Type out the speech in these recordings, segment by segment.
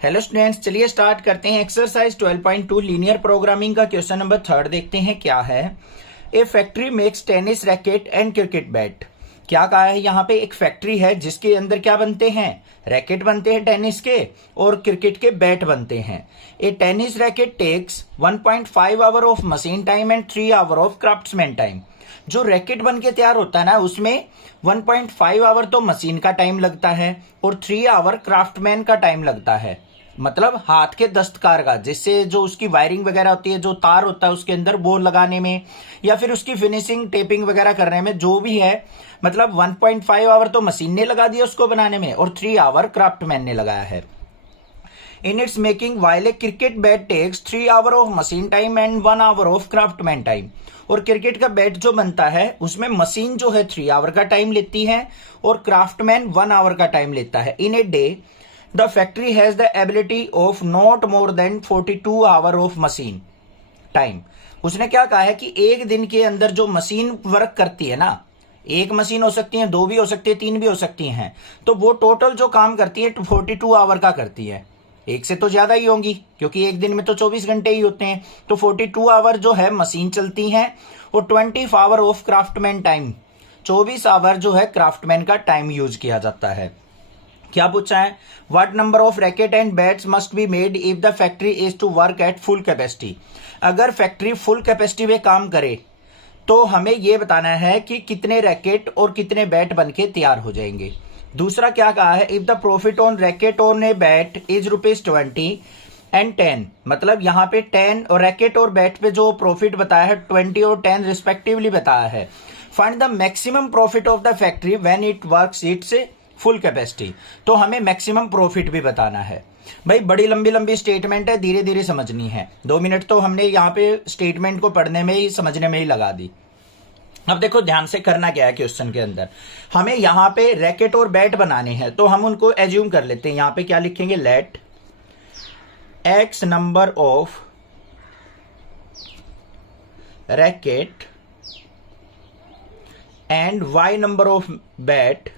Hello students, चलिए start करते हैं। एक्सरसाइज 12.2 लीनियर प्रोग्रामिंग का क्वेश्चन नंबर 3 देखते हैं क्या है। A factory makes tennis racket and cricket bat. क्या कहा है यहाँ पे, एक फैक्ट्री है जिसके अंदर क्या बनते हैं, रैकेट बनते हैं टेनिस के और क्रिकेट के बैट बनते हैं। A tennis racket takes 1.5 hour of machine time and 3 hour of craftsman time. जो रैकेट बन के तैयार होता है ना, उसमें 1.5 आवर तो मशीन का टाइम लगता है और 3 आवर क्राफ्टमैन का टाइम लगता है, मतलब हाथ के दस्तकार का, जिससे जो उसकी वायरिंग वगैरह होती है, जो तार होता है उसके अंदर वो लगाने में या फिर उसकी फिनिशिंग टेपिंग वगैरह करने में, जो भी है, मतलब 1.5 आवर तो मशीन ने लगा दिया उसको बनाने में और 3 आवर क्राफ्टमैन ने लगाया है। In its making while a cricket bat takes 3 hour of machine time and 1 hour of craftsman time. और क्रिकेट का बैट जो बनता है उसमें मशीन जो है 3 आवर का टाइम लेती है और क्राफ्टमैन 1 आवर का टाइम लेता है। In a day the factory has the ability of not more than 42 hour of machine time. उसने क्या कहा है कि एक दिन के अंदर जो मशीन वर्क करती है ना, एक मशीन हो सकती है, 2 भी हो सकती है, 3 भी हो सकती हैं, तो वो टोटल जो काम करती है 42 आवर का करती है। एक से तो ज्यादा ही होंगी क्योंकि एक दिन में तो 24 घंटे ही होते हैं, तो 42 आवर जो है मशीन चलती हैं और 20 hour of craftsman time, 24 hour जो है क्राफ्टमैन का टाइम यूज किया जाता है। क्या पूछा है, what number of racket and bats must be made if the factory is to work at full capacity. अगर फैक्ट्री फुल कैपेसिटी में काम करे तो हमें यह बताना है कि कितने रैकेट और कितने बैट बनके तैयार हो जाएंगे। दूसरा क्या कहा है, if the profit on racket on a bat is ₹20 and 10, मतलब यहाँ पे 10 और रैकेट और बैट पे जो प्रॉफिट बताया है 20 और 10 रिस्पेक्टिवली बताया है। Find the maximum profit of the factory when it works it's full capacity. तो हमें मैक्सिमम प्रॉफिट भी बताना है। भाई बड़ी लंबी लंबी स्टेटमेंट है, धीरे धीरे समझनी है। 2 मिनट तो हमने यहाँ पे स्टेटमेंट को पढ़ने में ही, समझने में ही लगा दी। अब देखो ध्यान से करना क्या है, क्वेश्चन के अंदर हमें यहाँ पे रैकेट और बैट बनाने हैं, तो हम उनको एज्यूम कर लेते हैं। यहाँ पे क्या लिखेंगे, let x number of racket and y number of bat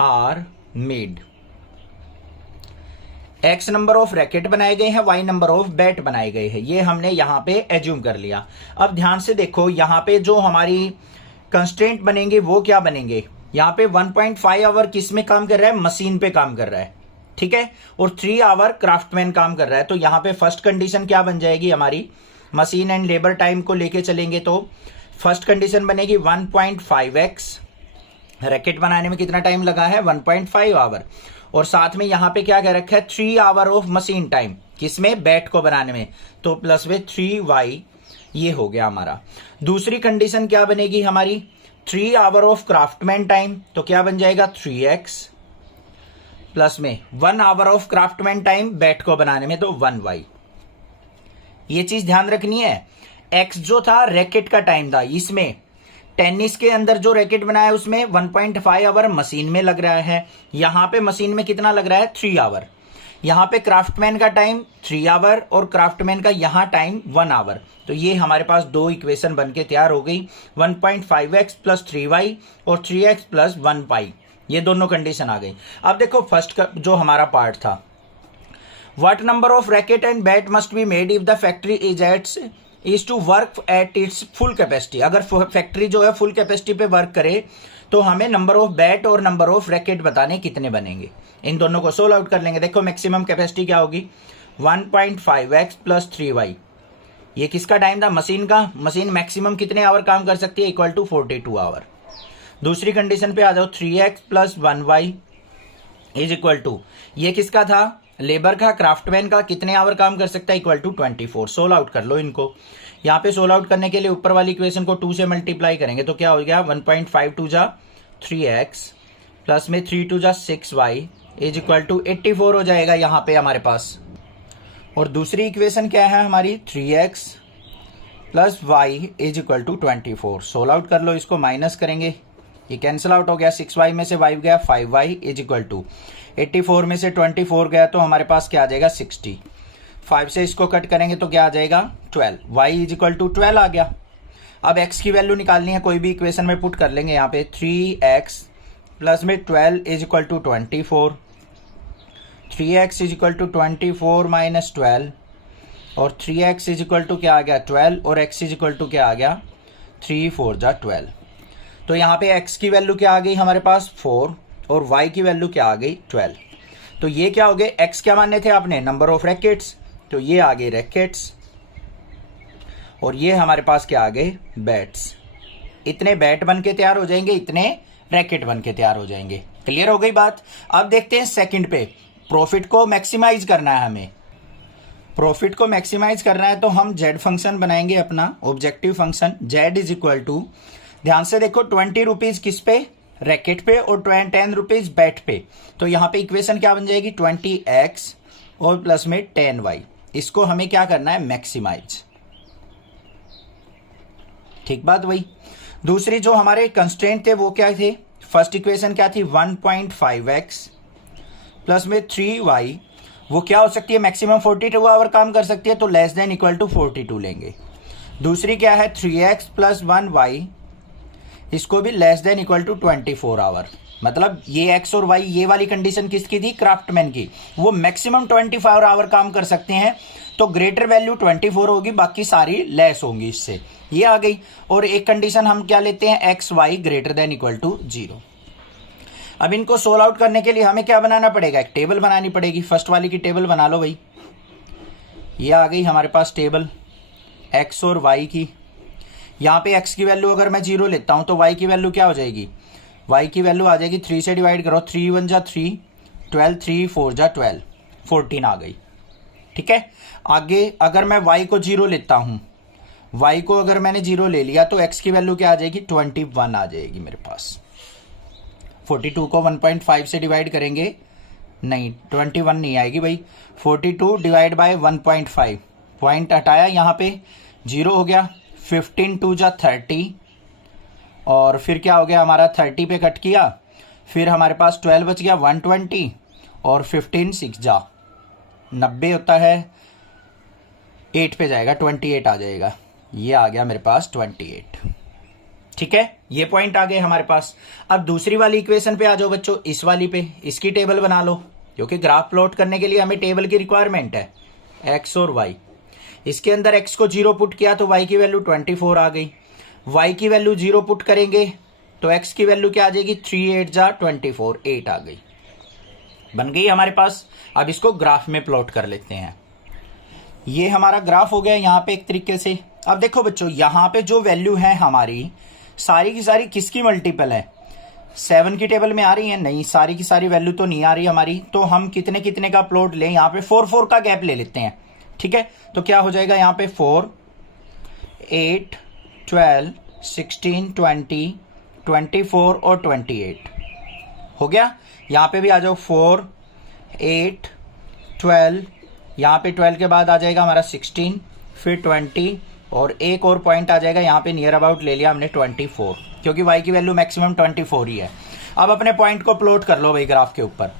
are made. X number of racket बनाए गए हैं, वाई नंबर ऑफ बैट बनाए गए हैं, ये हमने यहां पे एज्यूम कर लिया। अब ध्यान से देखो, यहां पे जो हमारी कंस्ट्रेंट बनेंगे वो क्या बनेंगे। यहां पे 1.5 आवर किस में काम कर रहा है, मशीन पे काम कर रहा है, ठीक है, और 3 आवर क्राफ्टमैन काम कर रहा है। तो यहां पे फर्स्ट कंडीशन क्या बन जाएगी हमारी, मशीन एंड लेबर टाइम को लेके चलेंगे तो फर्स्ट कंडीशन बनेगी 1.5x। रैकेट बनाने में कितना टाइम लगा है, 1.5 आवर, और साथ में यहां पे क्या कह रखा है, 3 आवर ऑफ मशीन टाइम, किसमें, बैट को बनाने में, तो प्लस में 3y, ये हो गया हमारा। दूसरी कंडीशन क्या बनेगी हमारी, 3 आवर ऑफ क्राफ्टमैन टाइम, तो क्या बन जाएगा 3x, प्लस में 1 hour of craftsman time bat को बनाने में, तो 1y। ये चीज ध्यान रखनी है। x जो था रैकेट का टाइम था, इसमें टेनिस के अंदर जो रैकेट बनाया उसमें 1.5 आवर मशीन में लग रहा है, यहां पे मशीन में कितना लग रहा है, 3 आवर। यहां पे क्राफ्टमैन का टाइम 3 आवर और क्राफ्टमैन का यहां टाइम 1 आवर। तो ये हमारे पास 2 इक्वेशन बनके तैयार हो गई, 1.5x प्लस 3y और 3x प्लस 1y, ये दोनों कंडीशन आ गई। अब देखो फर्स्ट का जो हमारा पार्ट था, what number of racket and bat must be made if the factory is to work at its full capacity. अगर फैक्ट्री जो है फुल कैपेसिटी पे वर्क करे तो हमें नंबर ऑफ बैट और नंबर ऑफ रैकेट बताने कितने बनेंगे। इन दोनों को सोल्व आउट कर लेंगे। देखो मैक्सिमम कैपेसिटी क्या होगी, 1.5x प्लस 3y। ये किसका टाइम था, मशीन का। मशीन मैक्सिमम कितने आवर काम कर सकती है, इक्वल टू 42 आवर। दूसरी कंडीशन पे आ जाओ, 3x plus 1y is equal to, ये किसका था, लेबर का, क्राफ्टमैन का, कितने आवर काम कर सकता है, इक्वल टू 24। सोल्व आउट कर लो इनको। यहाँ पे सोल्व आउट करने के लिए ऊपर वाली इक्वेशन को 2 से मल्टीप्लाई करेंगे तो क्या हो गया, 1.5 2 जा 3x प्लस में 3 2 जा 6y इज इक्वल टू 84 हो जाएगा यहाँ पे हमारे पास। और दूसरी इक्वेशन क्या है हमारी, 3x plus y is equal to 24। Solve out कर लो इसको, माइनस करेंगे, ये कैंसिल आउट हो गया, 6y में से y गया, 5y इज इक्वल टू 84 में से 24 गया तो हमारे पास क्या आ जाएगा, 60। 5 से इसको कट करेंगे तो क्या आ जाएगा, 12। y इज इक्वल टू 12 आ गया। अब x की वैल्यू निकालनी है, कोई भी इक्वेशन में पुट कर लेंगे। यहाँ पे 3x प्लस में 12 is equal to 24, 3x is equal to 24 minus 12, और 3x इज इक्वल टू क्या आ गया 12, और x इज इक्वल टू क्या आ गया 3 4 जा 12। तो यहाँ पे x की वैल्यू क्या आ गई हमारे पास 4, और y की वैल्यू क्या आ गई 12। तो ये क्या हो गए, x क्या माने थे आपने, नंबर ऑफ रैकेट्स, तो ये आ गए रैकेट्स, और ये हमारे पास क्या आ गए बैट्स। इतने बैट बन के तैयार हो जाएंगे, इतने रैकेट बन के तैयार हो जाएंगे। क्लियर हो गई बात। अब देखते हैं सेकंड पे, प्रॉफिट को मैक्सिमाइज करना है हमें। प्रॉफिट को मैक्सिमाइज करना है तो हम z फंक्शन बनाएंगे अपना objective function. z is equal to, ध्यान से देखो 20 रुपीज किस पे, रैकेट पे, और 10 रुपीज बैट पे। तो यहाँ पे इक्वेशन क्या बन जाएगी 20x और प्लस में 10y। इसको हमें क्या करना है मैक्सिमाइज। ठीक बात वही। दूसरी जो हमारे कंस्ट्रेंट थे वो क्या थे, फर्स्ट इक्वेशन क्या थी 1.5x प्लस में 3y, वो क्या हो सकती है मैक्सिमम 42 आवर काम कर सकती है, तो लेस देन इक्वल टू 42 लेंगे। दूसरी क्या है 3x प्लस 1y, इसको भी less than equal to 24 hour. मतलब ये x और y, ये वाली कंडीशन किसकी थी, क्राफ्टमैन की, वो मैक्सिमम 24 आवर काम कर सकते हैं। तो ग्रेटर वैल्यू 24 होगी, बाकी सारी लेस होंगी इससे, ये आ गई। और एक कंडीशन हम क्या लेते हैं x y greater than equal to 0। अब इनको सोल्व आउट करने के लिए हमें क्या बनाना पड़ेगा, एक टेबल बनानी पड़ेगी। फर्स्ट वाली की टेबल बना लो भाई। ये आ गई हमारे पास टेबल x और y की। यहाँ पे x की वैल्यू अगर मैं 0 लेता हूं तो y की वैल्यू क्या हो जाएगी, y की वैल्यू आ जाएगी 3 से डिवाइड करो, 3 1 जा 3, 12 3 4 जा 12, 14 आ गई। ठीक है। आगे अगर मैं y को 0 लेता हूं, y को अगर मैंने 0 ले लिया तो x की वैल्यू क्या आ जाएगी 21 आ जाएगी मेरे पास। 42 को 1.5 से डिवाइड करेंगे, नहीं 21 नहीं आएगी भाई, 42 डिवाइड बाय 1.5, पॉइंट हटाया, यहाँ पे 0 हो गया, 15 2 जा 30, और फिर क्या हो गया हमारा 30 पे कट किया, फिर हमारे पास 12 बच गया 120, और 15 6 जा 90 होता है, 8 पे जाएगा 28 आ जाएगा। ये आ गया मेरे पास 28। ठीक है, ये पॉइंट आ गए हमारे पास। अब दूसरी वाली इक्वेशन पे आ जाओ बच्चों, इस वाली पे, इसकी टेबल बना लो, क्योंकि ग्राफ प्लॉट करने के लिए हमें टेबल की रिक्वायरमेंट है। x और y, इसके अंदर x को 0 पुट किया तो y की वैल्यू 24 आ गई, y की वैल्यू 0 पुट करेंगे तो x की वैल्यू क्या आ जाएगी 3 8 जा 24, 8 आ गई, बन गई हमारे पास। अब इसको ग्राफ में प्लॉट कर लेते हैं। ये हमारा ग्राफ हो गया यहाँ पे एक तरीके से। अब देखो बच्चों, यहाँ पे जो वैल्यू है हमारी सारी की सारी किसकी मल्टीपल है, 7 की टेबल में आ रही है, नहीं सारी की सारी वैल्यू तो नहीं आ रही हमारी, तो हम कितने कितने का प्लॉट लें, यहाँ पे 4 4 का गैप ले लेते हैं। ठीक है, तो क्या हो जाएगा यहाँ पे 4 8 12 16 20 24 और 28 हो गया। यहाँ पे भी आ जाओ 4 8 12, यहाँ पे 12 के बाद आ जाएगा हमारा 16, फिर 20, और एक और पॉइंट आ जाएगा यहाँ पे नियर अबाउट ले लिया हमने 24, क्योंकि y की वैल्यू मैक्सिमम 24 ही है। अब अपने पॉइंट को प्लॉट कर लो भाई ग्राफ के ऊपर।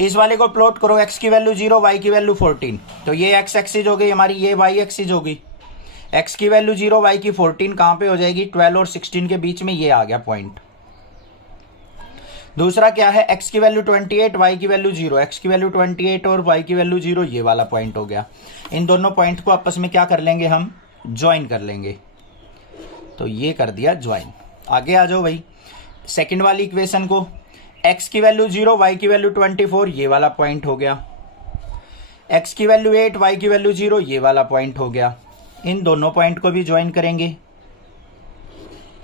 इस वाले को प्लॉट करो, x की वैल्यू 0, y की वैल्यू 14, तो ये x एक्सिस हो गई हमारी, ये y एक्सिस हो गई। x की वैल्यू 0, y की 14 कहाँ पे हो जाएगी 12 और 16 के बीच में, ये आ गया पॉइंट। दूसरा क्या है, x की वैल्यू 28, y की वैल्यू 0, x की वैल्यू 28 और y की वैल्यू 0, ये वाला पॉइंट हो गया। इन दोनों पॉइंट को आपस में क्या कर लेंगे हम, ज्वाइन कर लेंगे, तो ये कर दिया ज्वाइन। आगे आ जाओ भाई सेकंड वाली इक्वेशन को, x की वैल्यू 0, y की वैल्यू 24, ये वाला पॉइंट हो गया। x की वैल्यू 8, y की वैल्यू 0, ये वाला पॉइंट हो गया। इन दोनों पॉइंट को भी ज्वाइन करेंगे,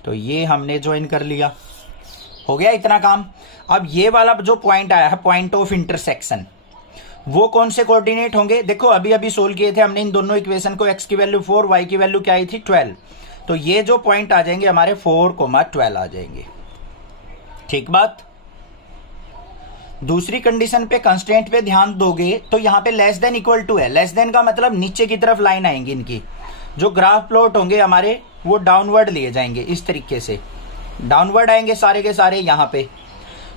तो ये हमने ज्वाइन कर लिया, हो गया इतना काम। अब ये वाला जो पॉइंट आया है पॉइंट ऑफ इंटरसेक्शन, वो कौन से कोऑर्डिनेट होंगे, देखो अभी अभी सोल्व किए थे हमने इन दोनों इक्वेशन को, x की वैल्यू 4, y की वैल्यू क्या आई थी 12, तो ये जो पॉइंट आ जाएंगे हमारे 4,12 आ जाएंगे। ठीक बात। दूसरी कंडीशन पे कंस्ट्रेंट पे ध्यान दोगे तो यहाँ पे लेस देन इक्वल टू है, लेस देन का मतलब नीचे की तरफ लाइन आएंगी इनकी, जो ग्राफ प्लॉट होंगे हमारे वो डाउनवर्ड लिए जाएंगे, इस तरीके से डाउनवर्ड आएंगे सारे के सारे यहाँ पे।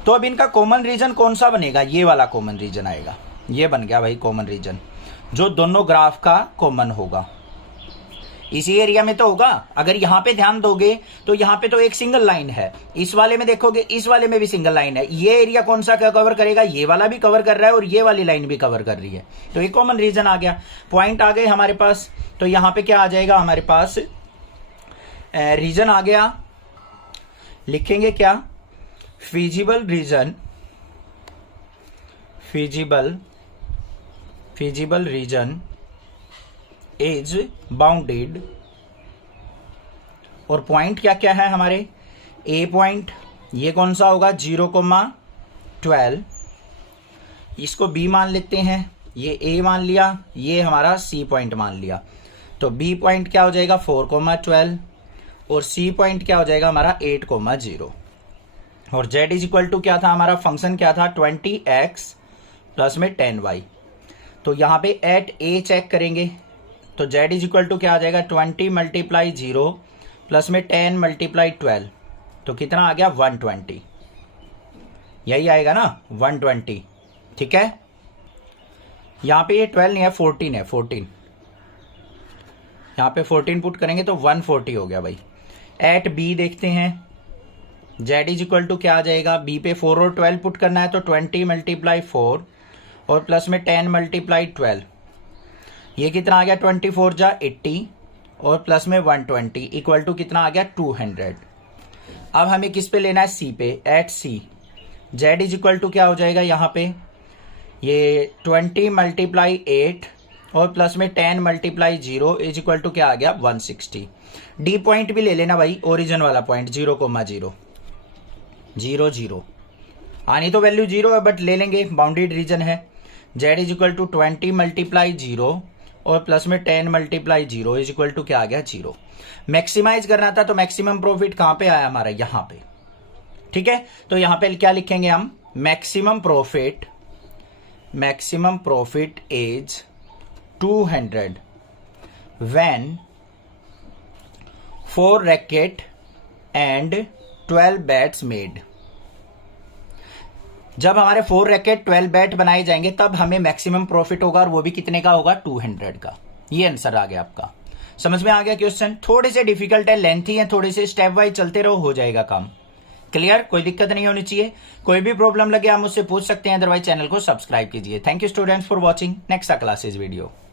तो अब इनका कॉमन रीजन कौन सा बनेगा, ये वाला कॉमन रीजन आएगा, ये बन गया भाई कॉमन रीजन, जो दोनों ग्राफ का कॉमन होगा। इसी एरिया में तो होगा। अगर यहां पे ध्यान दोगे तो यहां पे तो एक सिंगल लाइन है, इस वाले में देखोगे इस वाले में भी सिंगल लाइन है। ये एरिया कौन सा क्या कवर करेगा, ये वाला भी कवर कर रहा है और ये वाली लाइन भी कवर कर रही है, तो एक कॉमन रीजन आ गया। पॉइंट आ गए हमारे पास, तो यहां पे क्या आ जाएगा हमारे पास, रीजन आ गया। लिखेंगे क्या, feasible region, feasible region is bounded. और पॉइंट क्या क्या है हमारे, ए पॉइंट, ये कौन सा होगा 0,12, इसको बी मान लेते हैं, ये ए मान लिया, ये हमारा सी पॉइंट मान लिया। तो बी पॉइंट क्या हो जाएगा 4,12 और सी पॉइंट क्या हो जाएगा हमारा 8,0। और z इज इक्वल टू क्या था हमारा, फंक्शन क्या था 20x प्लस में 10y। तो यहां पे एट ए चेक करेंगे, तो z इज इक्वल टू क्या आ जाएगा 20 मल्टीप्लाई 0 प्लस में 10 मल्टीप्लाई 12, तो कितना आ गया 120, यही आएगा ना 120। ठीक है, यहां पे ये 12 नहीं है 14 है, 14, यहां पे 14 पुट करेंगे तो 140 हो गया भाई। एट बी देखते हैं, z इज इक्वल टू क्या आ जाएगा, बी पे 4 और 12 पुट करना है, तो 20 मल्टीप्लाई 4 और प्लस में 10 मल्टीप्लाई 12, ये कितना आ गया 24 जा 80 और प्लस में 120 इक्वल टू कितना आ गया 200। अब हमें किस पे लेना है, सी पे, at C z is equal to क्या हो जाएगा यहाँ पे, ये 20 मल्टीप्लाई 8 और प्लस में 10 मल्टीप्लाई 0 इज इक्वल टू क्या आ गया 160। डी पॉइंट भी ले लेना भाई, ओरिजिन वाला पॉइंट 0,0 0 0, आनी तो वैल्यू 0 है बट ले लेंगे, बाउंडेड रीजन है। z is equal to 20 multiply 0 और प्लस में 10 मल्टीप्लाई 0 इज इक्वल टू क्या आ गया 0। मैक्सिमाइज करना था तो मैक्सिमम प्रॉफिट कहां पे आया हमारा, यहां पे। ठीक है, तो यहां पे क्या लिखेंगे हम, maximum profit is 200 when 4 racket and 12 bats made. जब हमारे 4 रैकेट 12 बैट बनाए जाएंगे तब हमें मैक्सिमम प्रॉफिट होगा, और वो भी कितने का होगा 200 का। ये आंसर आ गया आपका, समझ में आ गया क्वेश्चन। थोड़े से डिफिकल्ट है, लेंथी है, थोड़े से स्टेप वाइज चलते रहो, हो जाएगा काम क्लियर, कोई दिक्कत नहीं होनी चाहिए। कोई भी प्रॉब्लम लगे आप मुझसे पूछ सकते हैं, अदरवाइज चैनल को सब्सक्राइब कीजिए। Thank you students for watching, next classes video.